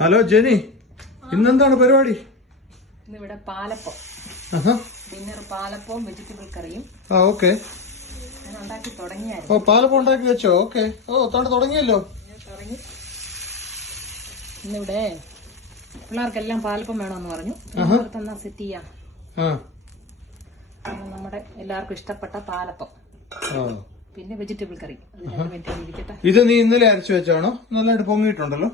Hello Jeni, ഇന്നെന്താണ് പരിപാടി? ഇന്നിവിടെ പാലപ്പം, ഡിന്നർ പാലപ്പവും വെജിറ്റബിൾ കറിയും. ഓക്കെ. ഞാൻ ഉണ്ടാക്കി തുടങ്ങിയായിരുന്നു. ഓ, പാലപ്പം ഉണ്ടാക്കി വെച്ചോ? ഓക്കെ. ഓ, തുടങ്ങിയല്ലോ. തുടങ്ങി. ഇന്നിവിടെ പിള്ളേർക്കെല്ലാം പാലപ്പം വേണമെന്ന് പറഞ്ഞു. തന്നാ സെറ്റ് ചെയ്യാം. നമ്മുടെ എല്ലാവർക്കും ഇഷ്ടപ്പെട്ട പാലപ്പം, പിന്നെ വെജിറ്റബിൾ കറി. ഇത് നീ ഇന്നലെ അരച്ചു വെച്ചാണോ? നല്ലതായിട്ട് പൊങ്ങിയിട്ടുണ്ടല്ലോ.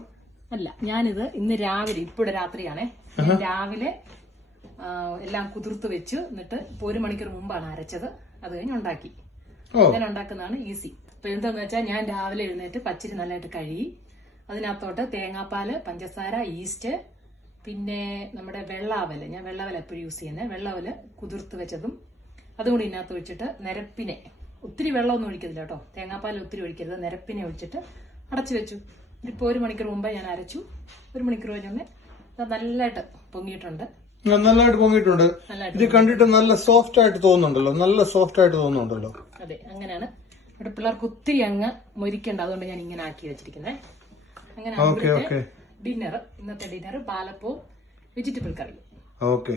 അല്ല, ഞാനിത് ഇന്ന് രാവിലെ, ഇപ്പോഴും രാത്രിയാണേ, രാവിലെ എല്ലാം കുതിർത്ത് വെച്ച് എന്നിട്ട് ഇപ്പൊ 1 മണിക്കൂർ മുമ്പാണ് അരച്ചത്. അത് കഴിഞ്ഞ് ഉണ്ടാക്കി. അങ്ങനെ ഉണ്ടാക്കുന്നതാണ് ഈസി. അപ്പൊ എന്താന്ന് വെച്ചാൽ, ഞാൻ രാവിലെ എഴുന്നേറ്റ് പച്ചരി നല്ലതായിട്ട് കഴുകി അതിനകത്തോട്ട് തേങ്ങാപ്പാല്, പഞ്ചസാര, ഈസ്റ്റ്, പിന്നെ നമ്മുടെ വെള്ളാവല്, ഞാൻ വെള്ളവല എപ്പോഴും യൂസ് ചെയ്യുന്നത്, വെള്ളവല് കുതിർത്ത് വെച്ചതും അതുകൂടി ഇതിനകത്ത് വെച്ചിട്ട് നിരപ്പിനെ, ഒത്തിരി വെള്ളമൊന്നും ഒഴിക്കത്തില്ല കേട്ടോ, തേങ്ങാപ്പാൽ ഒത്തിരി ഒഴിക്കരുത്, നിരപ്പിനെ ഒഴിച്ചിട്ട് അടച്ചു വെച്ചു. ഇതിപ്പോ 1 മണിക്കൂർ മുമ്പേ ഞാൻ അരച്ചു. 1 മണിക്കൂർ കഴിഞ്ഞൊന്ന് നല്ലതായിട്ട് പൊങ്ങിയിട്ടുണ്ട്. നല്ലതായിട്ട് പൊങ്ങിയിട്ടുണ്ട്. ഇത് കണ്ടിട്ട് നല്ല സോഫ്റ്റ് ആയിട്ട് തോന്നുന്നുണ്ടല്ലോ. നല്ല സോഫ്റ്റ് ആയിട്ട് തോന്നുന്നുണ്ടല്ലോ. അതെ, അങ്ങനെയാണ്. ഇവിടെ പിള്ളേർക്ക് ഒത്തിരി അങ്ങ് മൊരിക്കണ്ട, അതുകൊണ്ട് ഞാൻ ഇങ്ങനെ ആക്കി വെച്ചിരിക്കുന്നത്. അങ്ങനെ ഡിന്നർ, ഇന്നത്തെ ഡിന്നർ പാലപ്പവും വെജിറ്റബിൾ കറിയും. ഓക്കെ.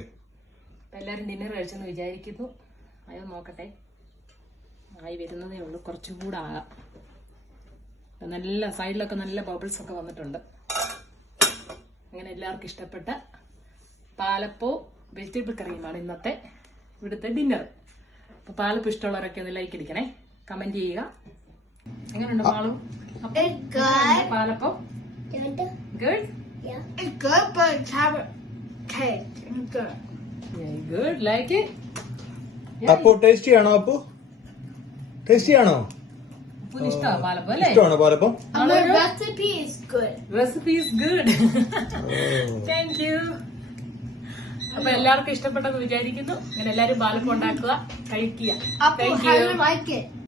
എല്ലാരും ഡിന്നർ കഴിച്ചെന്ന് വിചാരിക്കുന്നു. അയോ നോക്കട്ടെ, ആയി വരുന്നതേ ഉള്ളൂ. കുറച്ചും കൂടെ ആകാം. നല്ല സൈഡിലൊക്കെ നല്ല ബബിൾസ് ഒക്കെ വന്നിട്ടുണ്ട്. അങ്ങനെ എല്ലാവർക്കും ഇഷ്ടപ്പെട്ട പാലപ്പവും വെജിറ്റബിൾ കറിയുമാണ് ഇന്നത്തെ ഇവിടുത്തെ ഡിന്നർ. അപ്പൊ പാലപ്പം ഇഷ്ടമുള്ളവരൊക്കെ ഒന്ന് ലൈക്ക് അടിക്കണേ, കമന്റ് ചെയ്യുക. എങ്ങനെയുണ്ട് പാലു? Palappam good. Good, like it. അപ്പോ ടേസ്റ്റി ആണോ? അപ്പോ ടേസ്റ്റി ആണോ? ഇഷ്ടമാണ് പാലപ്പം അല്ലേ? ഇഷ്ടമാണോ palappam? Recipe is good. Recipe is good. Thank you. അപ്പൊ എല്ലാവർക്കും ഇഷ്ടപ്പെട്ടെന്ന് വിചാരിക്കുന്നു. അങ്ങനെ എല്ലാരും പാലപ്പം ഉണ്ടാക്കുക, കഴിക്കുക. Apple, how do you like it?